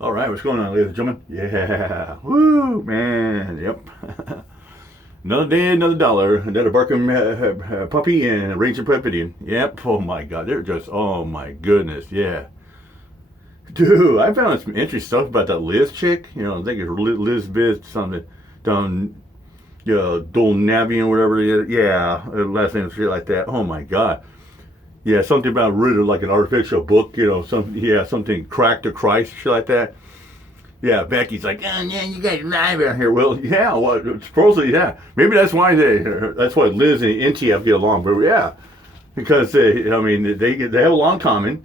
All right, what's going on, ladies and gentlemen? Yeah, woo, man, yep. Another day, another dollar, another barking puppy and a raging Predvidian. Yep, oh my god, they're just, oh my goodness, yeah. Dude, I found some interesting stuff about that Liz chick. I think it's Lizbeth something down, Dolnavian or whatever it is. Yeah, last name, shit like that. Oh my god. Yeah, something about rid of like an artificial book, something cracked to Christ, shit like that. Yeah, Becky's like, oh, yeah, you guys live out here. Well, yeah, well, supposedly, yeah. Maybe that's why Liz and NTF get along. But yeah, because they have a lot in common.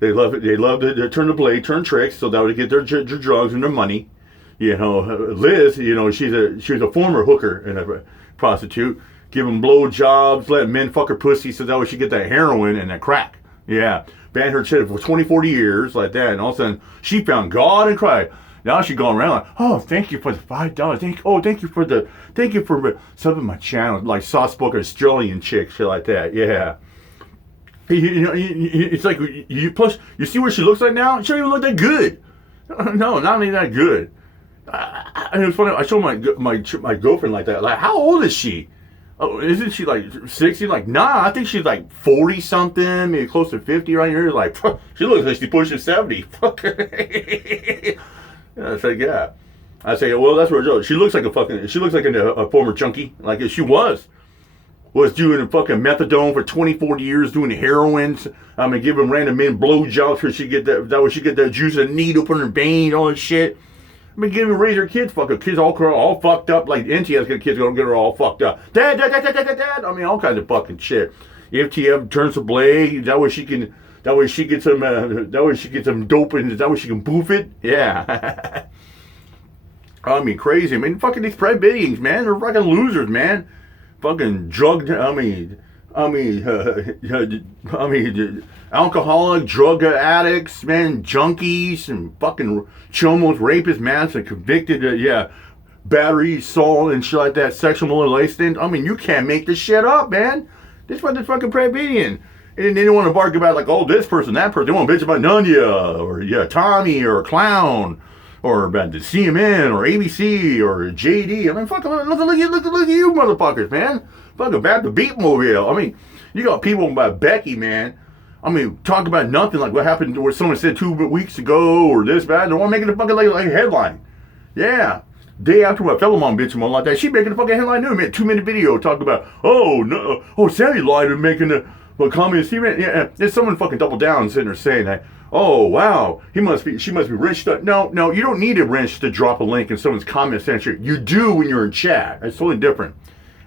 They love it. They love to turn the blade, turn tricks, so that would get their drugs and their money. Liz, she was a former hooker and a prostitute, giving blow jobs, letting men fuck her pussy, so that way she get that heroin and that crack. Yeah, banned her shit for 20, 40 years like that, and all of a sudden she found God and cried. Now she's going around like, oh, thank you for the $5. Thank you for subbing my channel, like soft-spoken Australian chick, shit like that. Yeah. It's like plus you see what she looks like now. She don't even look that good. No, not only that good. And it was funny. I showed my girlfriend like that. Like, how old is she? Oh, isn't she like 60? Like, nah, I think she's like 40 something, maybe close to 50 right here. Like, she looks like she's pushing 70. I say, yeah. I say, well, that's where Joe. She looks like a former junkie, like she was doing a fucking methadone for 20, 40 years, doing heroines. Giving random men blowjobs for she get that way she get that juice and needle up in her vein, all this shit. Giving raise her kids, fucking kids all fucked up, like NTS kids gonna get her all fucked up. Dad. All kinds of fucking shit. FTF turns the blade, that way she gets some dope and that way she can boof it. Yeah. Crazy. Fucking these Predvidians, man, they're fucking losers, man. Fucking drugged. Alcoholic, drug addicts, man, junkies, and fucking chomos, rapists, man, and convicted, battery, assault, and shit like that, sexual molestation. You can't make this shit up, man. This is what the fucking Predvidian. And they don't want to bark about, like, oh, this person, that person. They want to bitch about Nunya, or, Tommy, or a clown, or about the CMN, or ABC, or JD. Fuck, look at you motherfuckers, man. Fucking about the Beatmobile. You got people about Becky, man. Talk about nothing like what happened where someone said 2 weeks ago or this, bad. They want to make it a fucking like a headline. Yeah. Day after what fellow mom bitch like that, she making a fucking headline new, man. 2-minute video talking about, oh, no, oh, Sally lied and making the comments. Yeah, there's someone fucking double down sitting there saying that, oh, wow, she must be rich. No, you don't need a wrench to drop a link in someone's comment section. You do when you're in chat. It's totally different.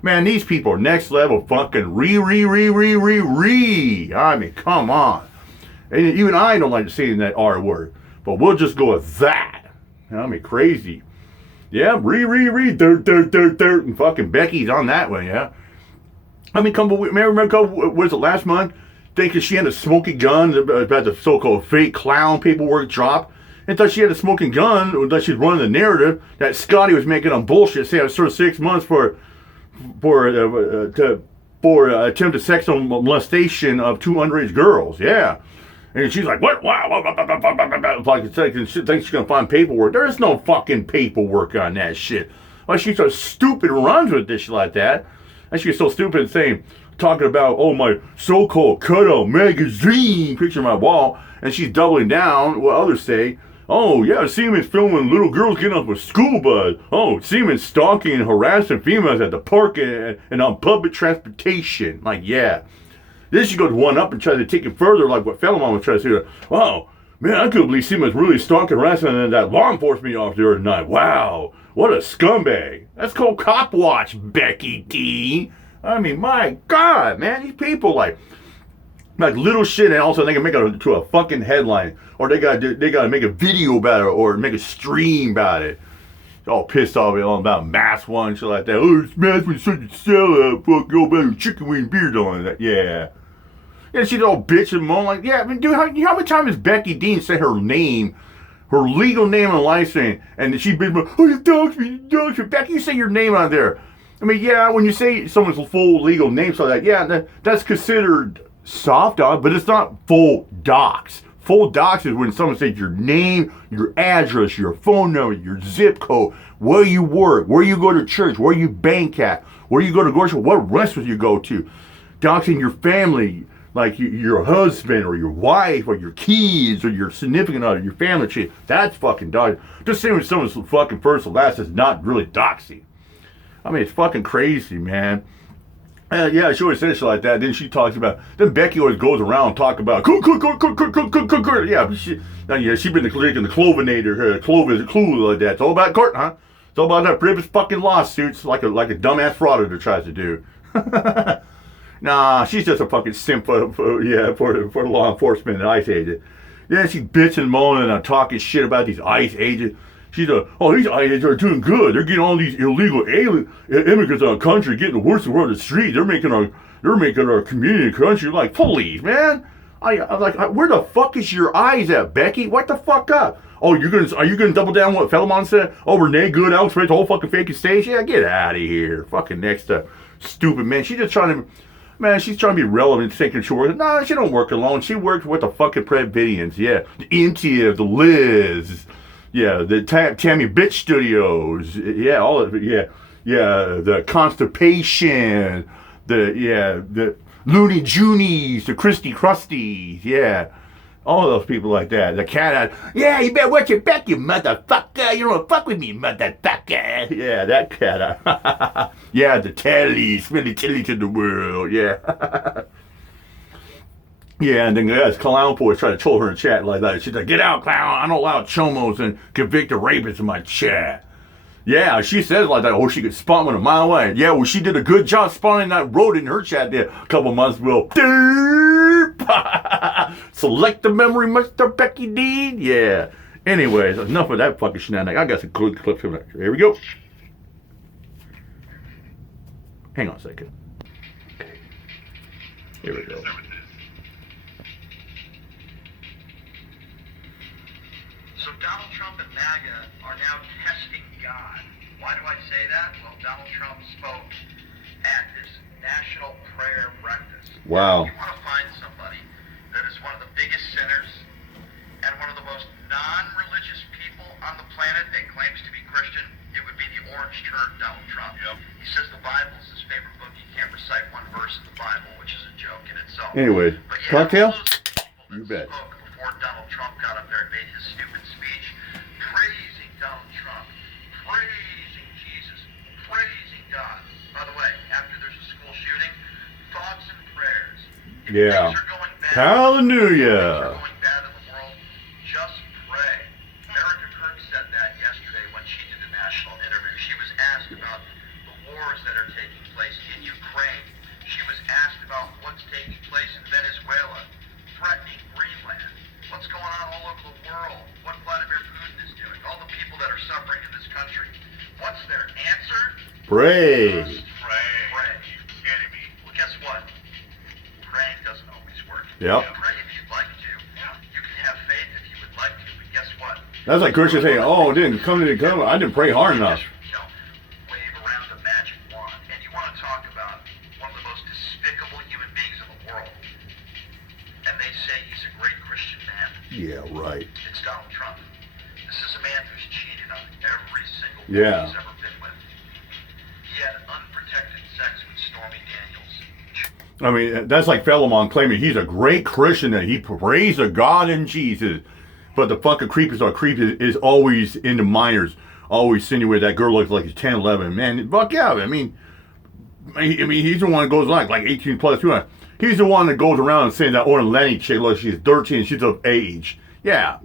Man, these people are next level fucking come on. And even I don't like saying that R word, but we'll just go with that. Crazy. Yeah, dirt, and fucking Becky's on that one, yeah. Remember, was it last month? Thinking she had a smoking gun about the so-called fake clown paperwork drop. And thought she had a smoking gun, that she's running the narrative that Scotty was making on bullshit, say I served 6 months for attempted sexual molestation of 2 underage girls. Yeah. And she's like, what? Wow. Like, she thinks she's going to find paperwork. There is no fucking paperwork on that shit. Well, she's so stupid and runs with this shit like that. And she's so stupid talking about, oh, my so-called cutout magazine picture on my wall. And she's doubling down what others say. Oh, yeah, Seaman's filming little girls getting off with school bus. Oh, Seaman's stalking and harassing females at the park and on public transportation. Like, yeah. Then she goes one up and tries to take it further, like what Fellman was trying to say. Wow, man, I couldn't believe Seaman's really stalking, harassing that law enforcement officer tonight. Wow, what a scumbag. That's called cop watch, Becky D. My God, man, these people like little shit, and also they can make it to a fucking headline, or they gotta make a video about it, or make a stream about it. All pissed off about Mass One and shit like that. Oh, it's Mass One such a sellout. Fuck, go back with chicken wing beard on that. Yeah. Yeah, she's all bitch and moan like, yeah, dude, how many times has Becky Dean said her name, her legal name and license, and she's been, oh, you dogs me. Becky, you say your name on there. Yeah, when you say someone's full legal name, so that, yeah, that's considered soft dog, but it's not full docs. Full dox is when someone says your name, your address, your phone number, your zip code, where you work, where you go to church, where you bank at, where you go to grocery, what restaurant you go to. Doxing your family, like your husband or your wife or your kids or your significant other, your family tree. That's fucking doxing. Just saying with someone's fucking first or last is not really doxing. I mean, it's fucking crazy, man. Yeah, she always says shit like that. Then she talks about. Then Becky always goes around and talk about. Yeah, she been drinking the Clovinator, Clove like that. It's all about court, huh? It's all about that frivolous fucking lawsuits, like a dumbass frauditor tries to do. Nah, she's just a fucking simp for law enforcement and ICE agent. Yeah, she's bitching and moaning and talking shit about these ICE agents. She's these ICE agents are doing good. They're getting all these illegal immigrants out of the country, getting worse and worse on the street. They're making our community and country like, please, man. I'm like, where the fuck is your eyes at, Becky? What the fuck up? Oh, are you gonna double down what Philemon said? Oh, Renee Good, Alex Ray's whole fucking fake stage? Yeah, get out of here. Fucking next up. Stupid, man. She's just trying to... Man, she's trying to be relevant, taking short. No, she don't work alone. She works with the fucking Predvidians. Yeah, the Intia, the Liz, yeah, the Tammy Bitch Studios. Yeah, all of it. Yeah, the Constipation. The Looney Junies, the Christy Crusties. Yeah, all those people like that. The cat. Yeah, you better watch your back, you motherfucker. You don't fuck with me, motherfucker. Yeah, that cat. Yeah, the telly, smelly telly to the world. Yeah. Yeah, and then guys, clown boys try to troll her in chat like that. She's like, "Get out, clown! I don't allow chomos and convicted rapists in my chat." Yeah, she says like that. Oh, she could spawn one a mile away. Yeah, well, she did a good job spawning that road in her chat there a couple months ago. Select the memory, Mr. Becky Dean. Yeah. Anyways, enough of that fucking shenanigans. I got some clips from that. Here we go. Hang on a second. Here we go. So Donald Trump and MAGA are now testing God. Why do I say that? Well, Donald Trump spoke at this National Prayer Breakfast. Wow. If you want to find somebody that is one of the biggest sinners and one of the most non-religious people on the planet that claims to be Christian, it would be the orange-turd Donald Trump. Yep. He says the Bible is his favorite book. He can't recite one verse of the Bible, which is a joke in itself. Anyway, cocktail? You bet. Before Donald Trump got up there and made his stupid speech, praising Donald Trump, praising Jesus, praising God. By the way, after there's a school shooting, thoughts and prayers. If yeah. things are going bad, Hallelujah. things are going bad in the world, just pray. Erica Kirk said that yesterday when she did the national interview. She was asked about the wars that are taking place in Ukraine. She was asked about what's taking place in Venezuela, threatening Greenland. What's going on all over the world? What Vladimir Putin is doing? All the people that are suffering in this country. What's their answer? Pray. Just pray. Pray. Are you kidding me? Well, guess what? Praying doesn't always work. Yep. You can pray if you'd like to. Yeah. You can have faith if you would like to. But guess what? That's like Christians saying, "Oh, it didn't come. I didn't pray hard enough." Wave around a magic wand, and you want to talk about one of the most despicable human beings in the world. And they say he's a great Christian man. Yeah, right. It's Donald Trump. This is a man who's cheated on every single Yeah. woman he's ever been with. He had unprotected sex with Stormy Daniels. I mean, that's like Philemon claiming he's a great Christian and he prays to God and Jesus. But the fucking creepers are creepy is always in the minors, always insinuate that girl looks like he's 10, 11. Man, fuck yeah. I mean, he's the one that goes like 18 plus. He's the one that goes around saying that Oren Lenny chick looks she's 13 and she's of age. Yeah.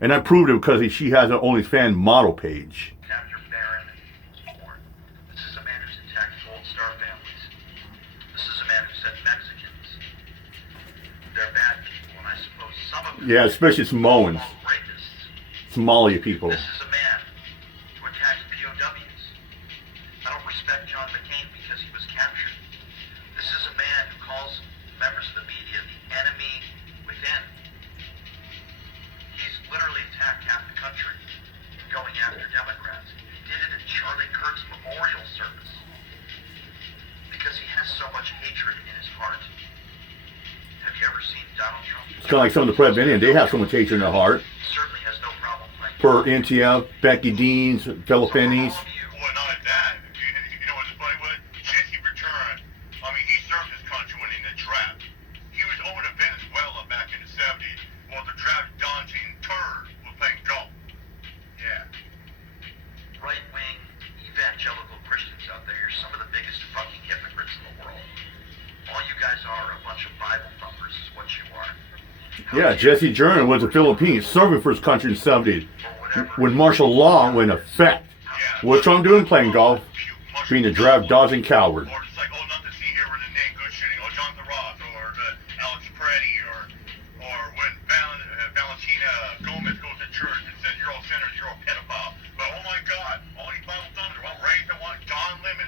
And I proved it because she has an OnlyFans model page. Capture Barron porn. This is a man who's attacked Gold Star families. This is a man who said Mexicans, they're bad people, and I suppose some of them Yeah, especially Samoans. are rapists. Somali people. This is a man who attacks POWs. I don't respect John McCain because he was captured. This is a man who calls members of the media the enemy within. He's literally attacked half the country going after Democrats. He did it at Charlie Kirk's memorial service because he has so much hatred in his heart. Have you ever seen Donald Trump? of like some of the Predvidians, they have someone hatred in their heart. Certainly has no problem playing. For NTF, Becky Deans, Philippines. Well, not that. You know what's funny? What Jesse returned. I mean, he served his country when in the trap. He was over to Venezuela back in the 70s while the trap dodging turd was playing golf. Yeah. Right-wing evangelical Christians out there, you're some of the biggest fucking hypocrites in the world. All you guys are a bunch of Bible thumpers is what you are. Yeah, Jesse Jordan was in the Philippines, serving for his country in the 70s. When martial law went in effect. What's Trump doing? Playing golf, being a draft dodging coward. Or just like, oh, nothing to see here with the name good shooting, or Jonathan Ross, or Alex Preddy, or when Valentina Gomez goes to church and says, you're all sinners, you're all pedophile. But oh my God, all these Bible thumpers want raised and want John Lemon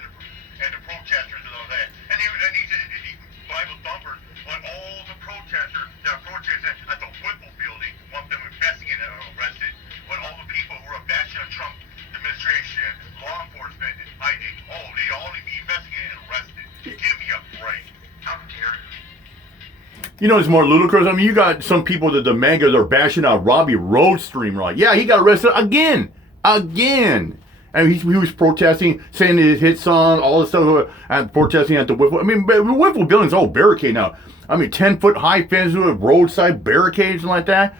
and the protesters and all that. And these Bible thumpers want all the protesters that protested at the Whipple building, want them investigated and arrested. When all the people who are bashing on Trump administration, law enforcement, they all need to be investigated and arrested. Give me a break. How dare you? You know, it's more ludicrous. I mean, you got some people that the MAGA are bashing out Robbie Roadstream, right? Yeah, he got arrested again. And he was protesting, saying his hit song, all this stuff, and protesting at the Whipple. I mean, the Whipple building's all barricade now. I mean, 10-foot high fences with roadside barricades and like that.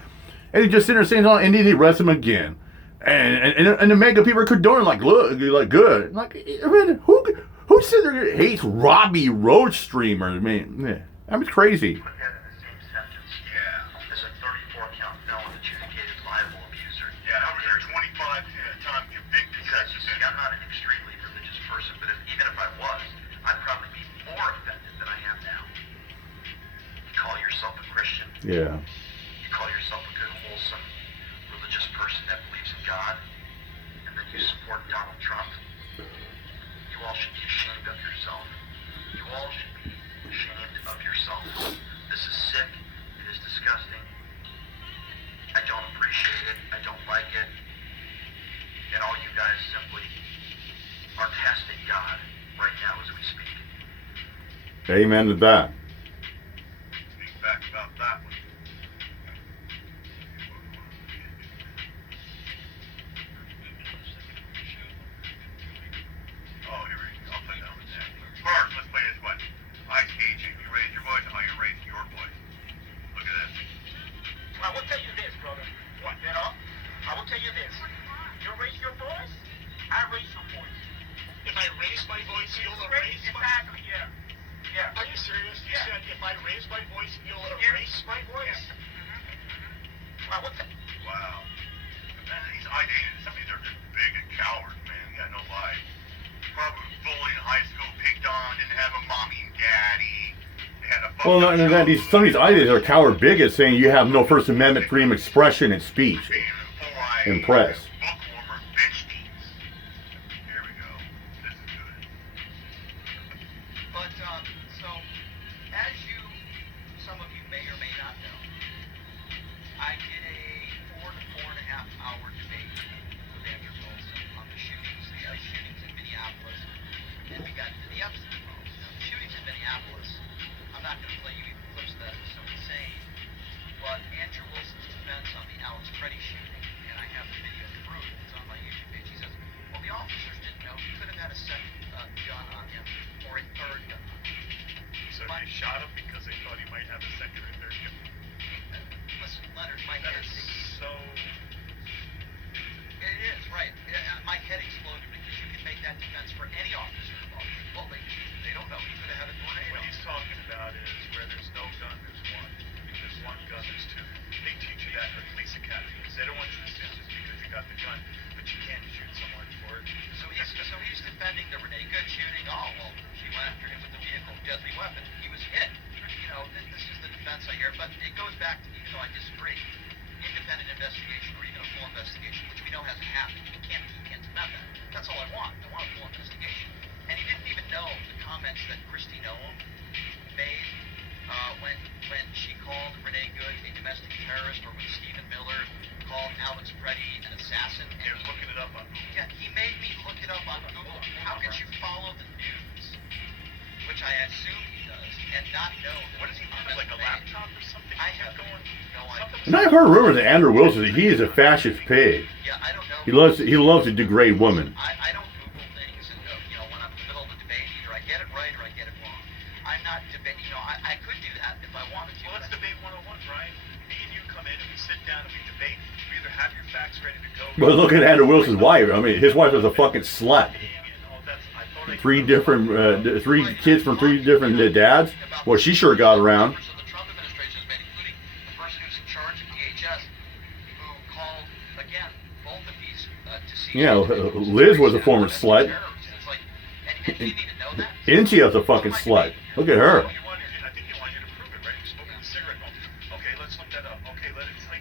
And he just sitting there saying, and then he arrests him again. And the MAGA people are condoning, like, look, like, good. Like, I mean, who said there hates Robbie Roadstreamer? I mean, it's crazy. Put that in the same sentence. Yeah. As a 34-count felon adjudicated liable abuser. Yeah, how many 25-time convicted sexist? I'm not an extremely religious person, but even if I was, I'd probably be more offended than I am now. You call yourself a Christian. Yeah. You call yourself a good, wholesome, religious person that believes in God, and then you support Donald Trump. You all should be ashamed of yourself. You all should be ashamed of yourself. This is sick. It is disgusting. I don't appreciate it. I don't like it. And all you guys simply are testing God right now as we speak. Amen to that. Speak back about that one. Oh, here we go. I'll play that one next. First, let's play this one. Ice Agent, you raise your voice, how you raise your voice. Look at this. I will tell you this, brother. What? You know, I will tell you this. You raise your voice, I raise your voice. If I raise my voice, you'll erase my... Exactly, yeah. Yeah. Are you serious? You Yeah. said if I raise my voice, you'll Yeah. erase my voice? I will tell Wow. Man, these identities, some of these are just big and cowards, man. Yeah, no lie. Probably bullied in high school, picked on, didn't have a mommy and daddy. They had a Well, not only that, some of these ideas are coward bigots saying you have no First Amendment freedom of expression and speech and press. Bookwormer bitch teens. Here we go. This is good. But, so, as some of you may or may not know, I did a 4 to 4.5 hour debate with Andrew Wilson on the shootings, the ICE shootings in Minneapolis, and we got to the Epstein files. Now, the shootings in Minneapolis, I'm not going to play you even clips of that, it was so insane, but Andrew Wilson's defense on the Alex Preddy shooting, and I have the video to prove it, it's on my YouTube page, he says, well, the officers didn't know, he could have had a second gun on him, or a third gun on him. So they shot him because they thought he might have a second or third gun. Listen, Leonard, my That head is so... It is, right. My head exploded because you can make that defense for any officer involved. Well, they don't know. He could have had a tornado. What he's talking about is where there's no gun, there's one. If there's one gun, there's two. They teach you that in the police academy because they don't want you to sin just because you got the gun, but you can't shoot someone for it. So he's defending the Renee Good shooting. Oh, well, she went after him with the vehicle, deadly weapon. He was hit. You know, this is the defense I hear. But it goes back to, even though I disagree, independent investigation or even a full investigation, which we know hasn't happened. He can't deny that. That's all I want. I want a full investigation. And he didn't even know the comments that Kristi Noem made when she called Renee Good a domestic terrorist, or when Stephen Miller called Alex Preddy an assassin. And They're looking it up on Google. yeah, he made me look it up on Google. How could you follow the news? Which I assume he does. and not know What does he use, like a laptop or something? I have no idea. And I've heard rumors that Andrew Wilson, he is a fascist pig. Yeah, I don't know. He loves to degrade women. I don't Google things, and when I'm in the middle of a debate, either I get it right or I get it wrong. I'm not debating. I could do that if I wanted to. Well, let's debate 101, Brian. Me and you come in and we sit down and we debate. We either have your facts ready to go. But look at Andrew Wilson's wife. I mean, his wife is a fucking slut. Three kids from three different dads. Well, she sure got around. The Trump administration has made, including the person who's in charge of DHS, who called again both of these deceased. Yeah, Liz was a former slut. It's like, and you need to know that. Intia's a fucking slut. Look at her. I think he wanted you to prove it, right? You're smoking a cigarette. Okay, let's look that up. Okay,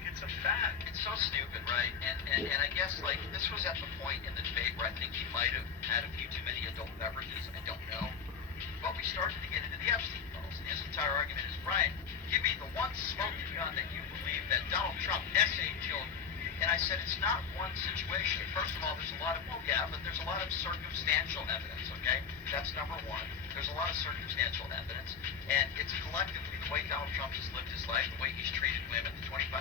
it's a fact. It's so stupid, right? And I guess like this was at the point in the debate where I think he might have had a few too many adult beverages. I don't know. But we started to get into the Epstein files. And his entire argument is, Brian, give me the one smoking gun that you believe that Donald Trump essayed children. And I said, it's not one situation. First of all, there's a lot of, but there's a lot of circumstantial evidence, okay? That's number one. There's a lot of circumstantial evidence. And it's collectively the way Donald Trump has lived his life, the way he's treated women, the 25,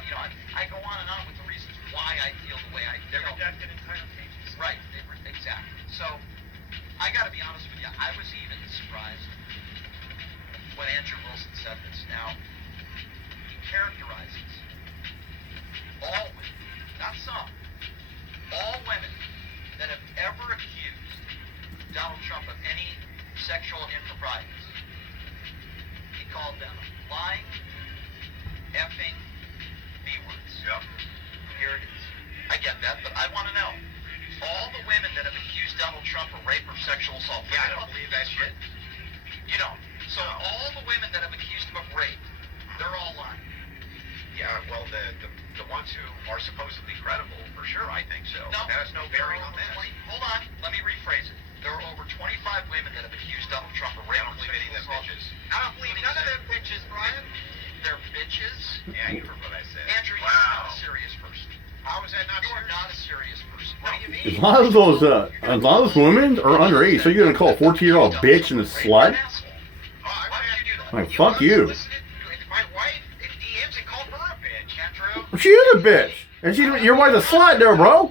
I go on and on with the reasons why I feel the way I feel. They're redacted entire pages. Right, exactly. So, I gotta be honest with you, I was even surprised when Andrew Wilson said this. Now, he characterizes all women, not some, all women that have ever accused Donald Trump of any sexual improprieties. He called them lying, effing B-words. Yep. Here it is. I get that, but I want to know. All the women that have accused Donald Trump of rape or sexual assault. Yeah, I don't believe that shit. You don't. So all the women that have accused him of rape, they're all lying. Yeah, well, the ones who are supposedly credible, for sure, I think so. No, that has no bearing on this. Hold on, let me rephrase it. There are over 25 women that have accused Donald Trump of rape. I don't believe any of them bitches. I don't believe none of them bitches, Brian. They're bitches. Yeah, you heard what I said. Andrew, you're not a serious person. How is that not You are serious? not a serious person. What do you mean? A lot of those women are underage. So you're gonna call a 14-year-old bitch and a slut? Why would you do that? Like, fuck you. Listen to my wife in DMs and called her a bitch, Andrew. She is a bitch, and your wife's a slut, there, bro.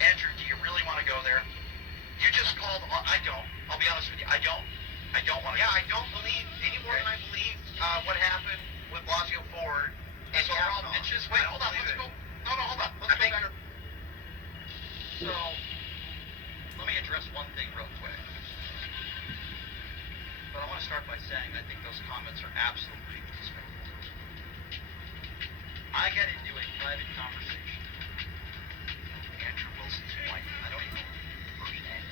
Andrew, do you really want to go there? You just called. I don't. I'll be honest with you. I don't. I don't want to. Yeah, I don't believe any more than I believe what happened with Blasio Ford. And so we're all bitches. Wait, hold on. Let's go. No, hold on. Let's go back. So, let me address one thing real quick. But I want to start by saying I think those comments are absolutely disrespectful. I got into a private conversation with Andrew Wilson's wife. I don't even know her first name.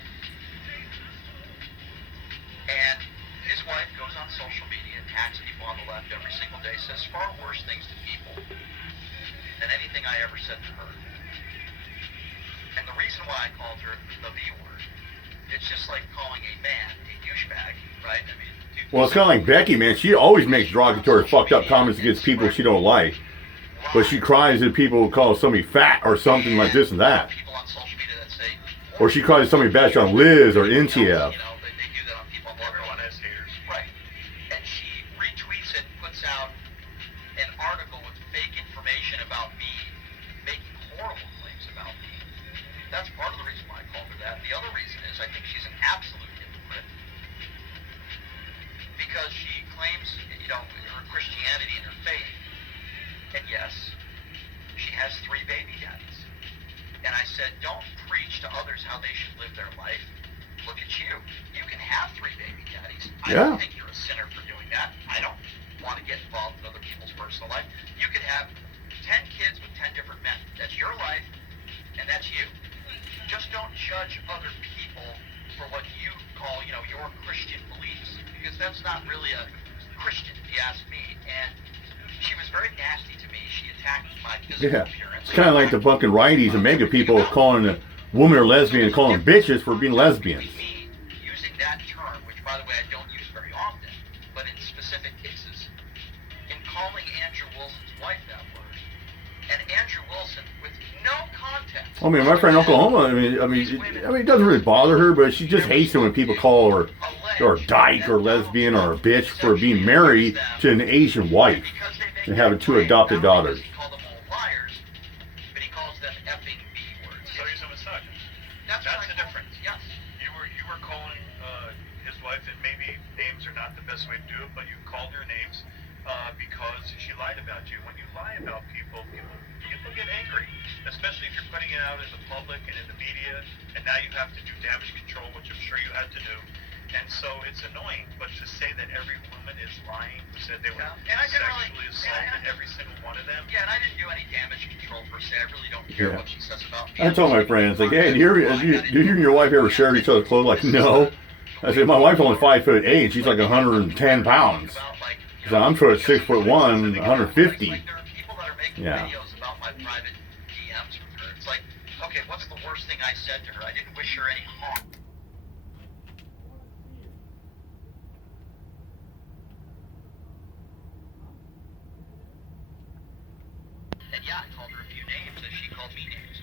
And his wife goes on social media, attacks people on the left every single day, says far worse things to people than anything I ever said to her. And the reason why I called her the V word, it's just like calling a man a douchebag, right? I mean, Well, it's kind of like Becky, man. She always makes derogatory, fucked up comments against people she don't like. But she cries at people who call somebody fat or something like this and that. People on social media that say, Or she cries somebody bash on Liz or Intia. they do that on people. Everyone has haters. Right. And she retweets it, puts out an article with fake information about me, making horrible claims about me. That's part of the reason why I called her that. The other reason is I think she's an absolute hypocrite. Because she claims, her Christianity and her faith. And yes, she has 3 baby daddies. And I said, don't preach to others how they should live their life. Look at you. You can have 3 baby daddies. I don't think you're a sinner for doing that. I don't want to get involved in other people's personal life. You can have 10 kids with 10 different men. That's your life, and that's you. Just don't judge other people for what you call, your Christian beliefs. Because that's not really a Christian, if you ask me. And she was very nasty to me. She attacked my physical appearance. It's kind of like the fucking righties and MAGA people calling a woman or lesbian and calling bitches for being lesbians. Me using that term, which by the way I don't use very often, but in specific cases, in calling Andrew Wilson's wife that word, and Andrew Wilson with no context. I mean, my friend in Oklahoma, I mean, it doesn't really bother her, but she just hates it when people call her or dyke or lesbian or a bitch for being married to an Asian wife and having 2 adopted daughters. He called them all liars, but he calls them effing B words. So he's a misogynist. That's the difference. Yes. You were calling his wife, and maybe names are not the best way to do it, but you called her names because she lied about you. When you lie about people get angry, especially if you're putting it out in the public and in the media, and now you have to do damage control, which I'm sure you had to do. And so it's annoying, but to say that every woman is lying who said they were sexually assaulted, every single one of them. Yeah, and I didn't do any damage control per se. I really don't care what she says about me. I told my friends, like, hey, do you and your wife ever share each other's clothes? Like, no. I said, my wife's only 5'8", and she's like 110 pounds. So I'm sort of 6'1", 150. There are people that are making Yeah. videos about my private DMs with her. It's like, okay, what's the worst thing I said to her? I didn't wish her any harm. And yeah, I called her a few names, and she called me names.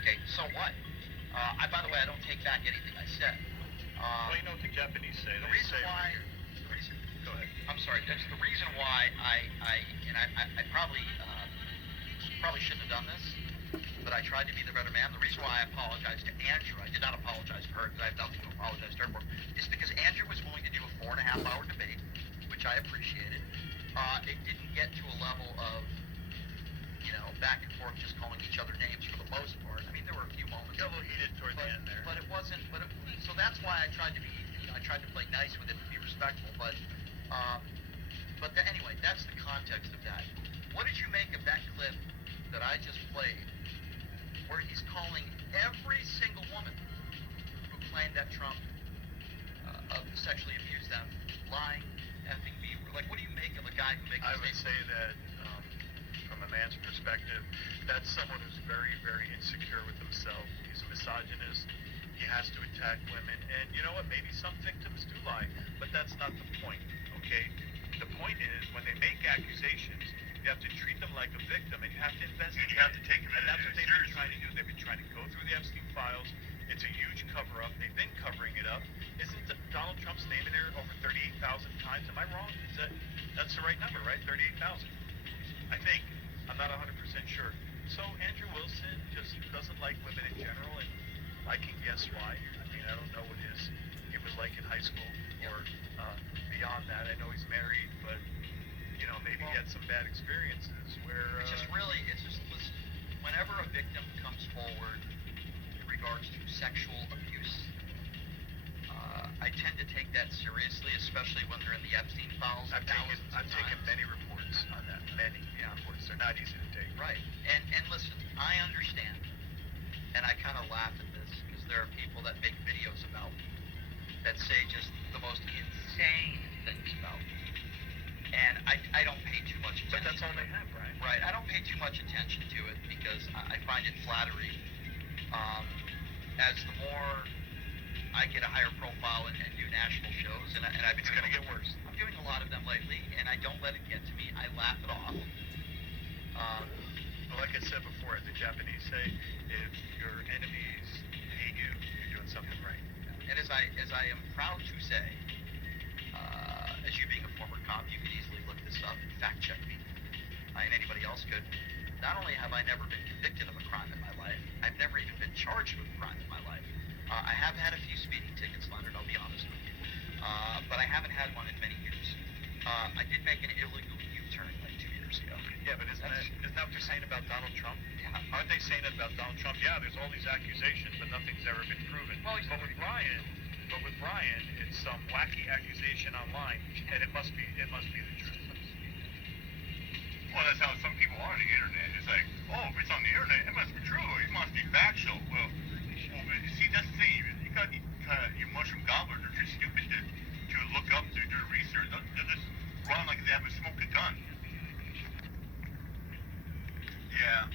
Okay, so what? By the way, I don't take back anything I said. Well, you know what the Japanese say. The reason why. Go ahead. I'm sorry. That's the reason why I probably shouldn't have done this, but I tried to be the better man. The reason why I apologized to Andrew, I did not apologize to her because I have nothing to apologize to her for, is because Andrew was willing to do a 4.5-hour debate, which I appreciated. It didn't get to a level of, back and forth, just calling each other names for the most part. I mean, there were a few moments. Got a little heated toward the end there. But it wasn't. So that's why I tried to be. I tried to play nice with him and be respectful. But anyway, that's the context of that. What did you make of that clip that I just played, where he's calling every single woman who claimed that Trump sexually abused them lying, effing B? Like, what do you make of a guy who makes? I would say that. From a man's perspective, that's someone who's very, very insecure with himself. He's a misogynist. He has to attack women. And you know what? Maybe some victims do lie, but that's not the point, okay? The point is, when they make accusations, you have to treat them like a victim, and you have to investigate. You have to take them and that's what they've been trying to do. They've been trying to go through the Epstein files. It's a huge cover-up. They've been covering it up. Isn't Donald Trump's name in there over 38,000 times? Am I wrong? That's the right number, right? 38,000. I think. I'm not 100% sure. So Andrew Wilson just doesn't like women in general, and I can guess why. I mean, I don't know what he was like in high school or beyond that. I know he's married, but maybe he had some bad experiences where. It's just listen, whenever a victim comes forward in regards to sexual abuse, I tend to take that seriously, especially when they're in the Epstein files. I've taken many reports on that. Many reports. They're not easy to take. Right. And listen, I understand. And I kind of laugh at this because there are people that make videos about me that say just the most insane things about me. And I don't pay too much attention. But that's all they have, right? Right. I don't pay too much attention to it because I find it flattery. As the more I get a higher profile and do national shows, and I've been going to get worse. I'm doing a lot of them lately, and I don't let it get to me. I laugh it off. Well, like I said before, the Japanese say, if your enemies hate you, you're doing something right. And as I am proud to say, as you being a former cop, you can easily look this up and fact check me, and anybody else could. Not only have I never been convicted of a crime in my life, I've never even been charged with a crime in my life. I have had a few speeding tickets, Leonard, I'll be honest with you. But I haven't had one in many years. I did make an illegal U-turn like 2 years ago. Yeah, but isn't that what they're saying about Donald Trump? Yeah. Aren't they saying that about Donald Trump? Yeah, there's all these accusations, but nothing's ever been proven. Well, but with Brian, it's some wacky accusation online, and it must be the truth. Well, that's how some people are on the internet. It's like, oh, if it's on the internet, it must be true. It must be factual. Well, see, that's the thing. You mushroom gobblers are too stupid to look up, to do research. They'll just run like they haven't smoked a gun. Yeah.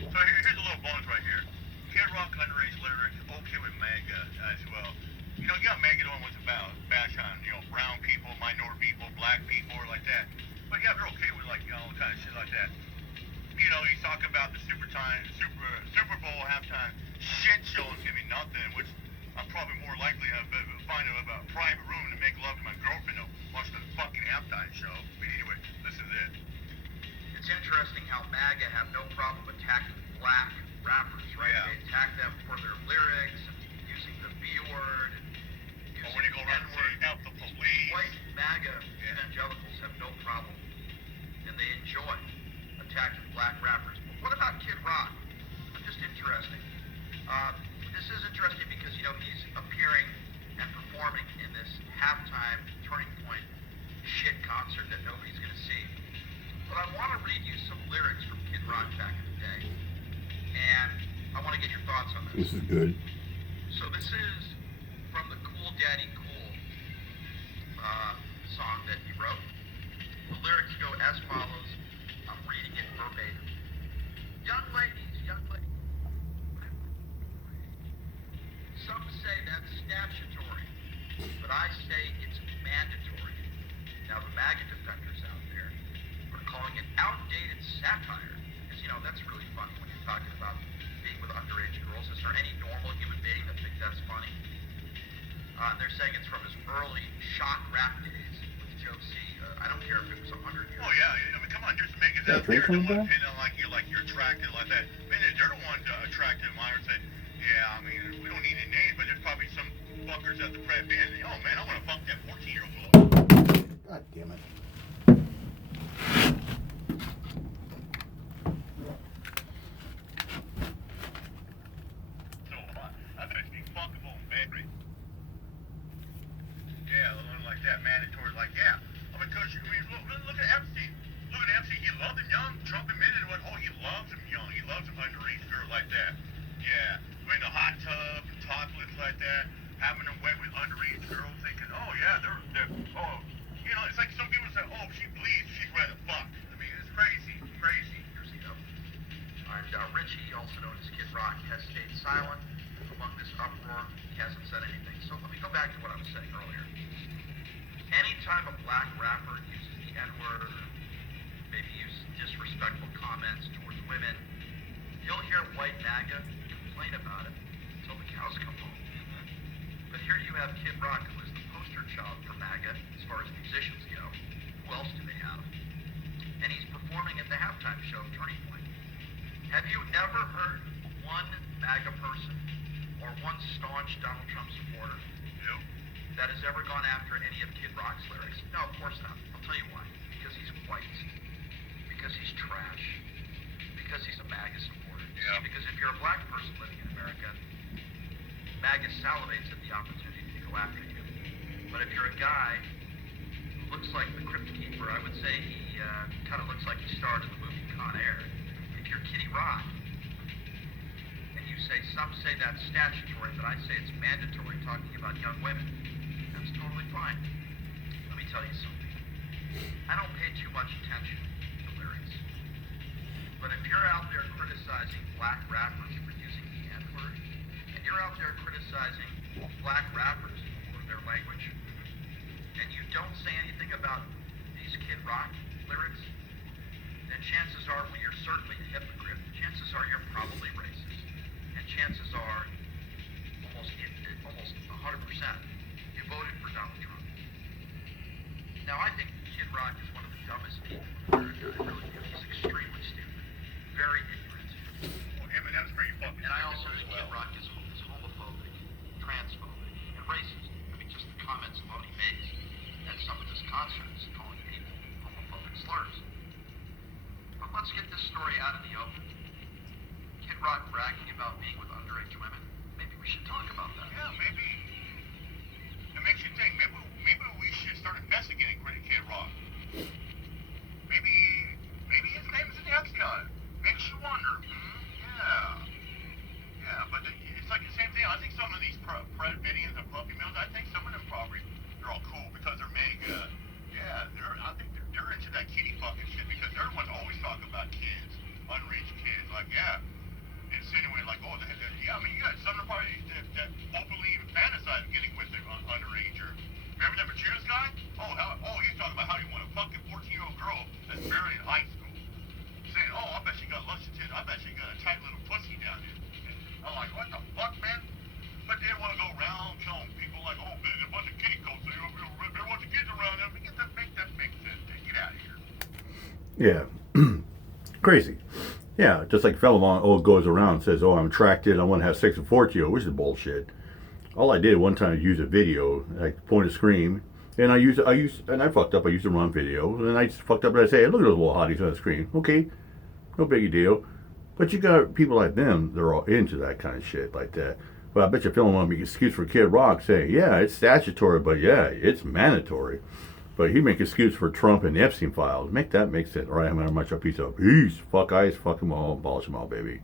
So here's a little bonus right here. Kid Rock underage lyrics, okay with MAGA as well. You got MAGA doing what's about, bash on, brown people, minority people, black people, or like that. But yeah, they're okay with all kind of shit like that. You talk about the Super Bowl halftime shit show and give me nothing, which I'm probably more likely to find a private room to make love to my girlfriend and watch the fucking halftime show. But anyway, listen to this. It's interesting how MAGA have no problem attacking black rappers, right? Yeah. They attack them for their lyrics and using the B word. Or when you go around and say, help the police. White MAGA evangelicals have no problem, and they enjoy attacking black rappers. But what about Kid Rock? I'm just interesting. This is interesting because, you know, he's appearing and performing in this halftime Turning Point shit concert that nobody's going to see. But I want to read you some lyrics from Kid Rock back in the day. And I want to get your thoughts on this. This is good. So this is from the Cool Daddy Cool song that he wrote. The lyrics go as follows. I'm reading it verbatim. Young ladies. Some say that's statutory, but I say it's mandatory. Now the MAGA defenders out there are calling it outdated satire. Because, you know, that's really funny when you're talking about being with underage girls. Is there any normal human being that thinks that's funny? They're saying it's from his early shock rap days with Joe C. I don't care if it was 100 years. Oh yeah, I mean, come on, just make it Yeah, out there. Drake The on one that? opinion like you're attracted like that. Man, they're the ones attracted to mine. Say, yeah, I mean, we don't need a name, but there's probably some fuckers at the Predvidians. Oh man, I want to fuck that 14-year-old girl. God damn it. So I bet it's be fuckable and very. Yeah, one like that, mandatory, like yeah. I mean, because look at Epstein. Look at Epstein. He loved him young. Trump admitted what? Oh, he loves him young. He loves him underage girl like that. Yeah, in the hot tub, topless like that, having them wet with underage girls, thinking, oh yeah, they're oh, you know, it's like some people say, oh, she bleeds, she'd rather fuck. I mean, it's crazy. Years ago. And Richie, also known as Kid Rock, has stayed silent among this uproar. He hasn't said anything. So let me go back to what I was saying earlier. Anytime a black rapper uses the N-word, or maybe uses disrespectful comments towards women, you'll hear white MAGA complain about it until the cows come home. But here you have Kid Rock, who is the poster child for MAGA as far as musicians go. Who else do they have? And he's performing at the halftime show of Turning Point. Have you ever heard one MAGA person or one staunch Donald Trump supporter Yep. that has ever gone after any of Kid Rock's lyrics? No, of course not. I'll tell you why. Because he's white. Because he's trash. Because he's a MAGA supporter. Yeah. See, because if you're a black person living in America, MAGA salivates at the opportunity to go after you. But if you're a guy who looks like the Crypt Keeper, I would say he kind of looks like he starred in the movie Con Air. If you're Kitty Rock, and you say, some say that's statutory, but I say it's mandatory, talking about young women, that's totally fine. Let me tell you something. I don't pay too much attention to lyrics. But if you're out there criticizing black rappers for using the N-word, and you're out there criticizing black rappers for their language, and you don't say anything about these Kid Rock lyrics, then chances are, well, you're certainly a hypocrite. Chances are you're probably racist. And chances are, almost 100%, you voted for Donald Trump. Now, I think Kid Rock is one of the dumbest people in America. I really do. He's extremely stupid. Very ignorant. Well, Eminem's pretty fucking. And I also think Kid Rock is homophobic, transphobic, and racist. I mean, just the comments alone he makes at some of his concerts, calling people homophobic slurs. But let's get this story out in the open. Kid Rock bragging about being with underage women. Maybe we should talk about that. Yeah, maybe. It makes you think. Maybe we should start investigating Kid Rock. Maybe his name is in the Epstein. Makes you wonder. Yeah, but it's like the same thing. I think some of these Predvidians and puppy mills, I think some of them probably, they're all cool because they're MAGA. Yeah, I think they're into that kitty fucking shit because everyone's always talking about kids, underage kids. Like, yeah, insinuating like, oh, yeah, I mean, you got some of the parties that openly even fantasize of getting with their underage. Or remember that Materials guy? He's talking about how he want a fucking 14-year-old girl that's barely in high school. Saying, oh, I bet she got luscious tits. I bet she got a tight little pussy down there. I'm like, what the fuck, man? But they want to go around Yeah. Crazy. Yeah, just like fellow on goes around and says, "Oh, I'm attracted. I want to have sex with 4-year-old," which is bullshit. All I did one time use a video, like point a screen, and and I fucked up. I used the wrong video, and I just fucked up. And I say, "Hey, look at those little hotties on the screen." Okay, no biggie deal. But you got people like them, they're all into that kind of shit like that. But I bet you Phil want to make an excuse for Kid Rock saying, yeah, it's statutory, but yeah, it's mandatory. But he make excuse for Trump and the Epstein files. Make that make sense. All right, I'm going to march a piece of peace. Fuck ICE, fuck them all, abolish them all, baby.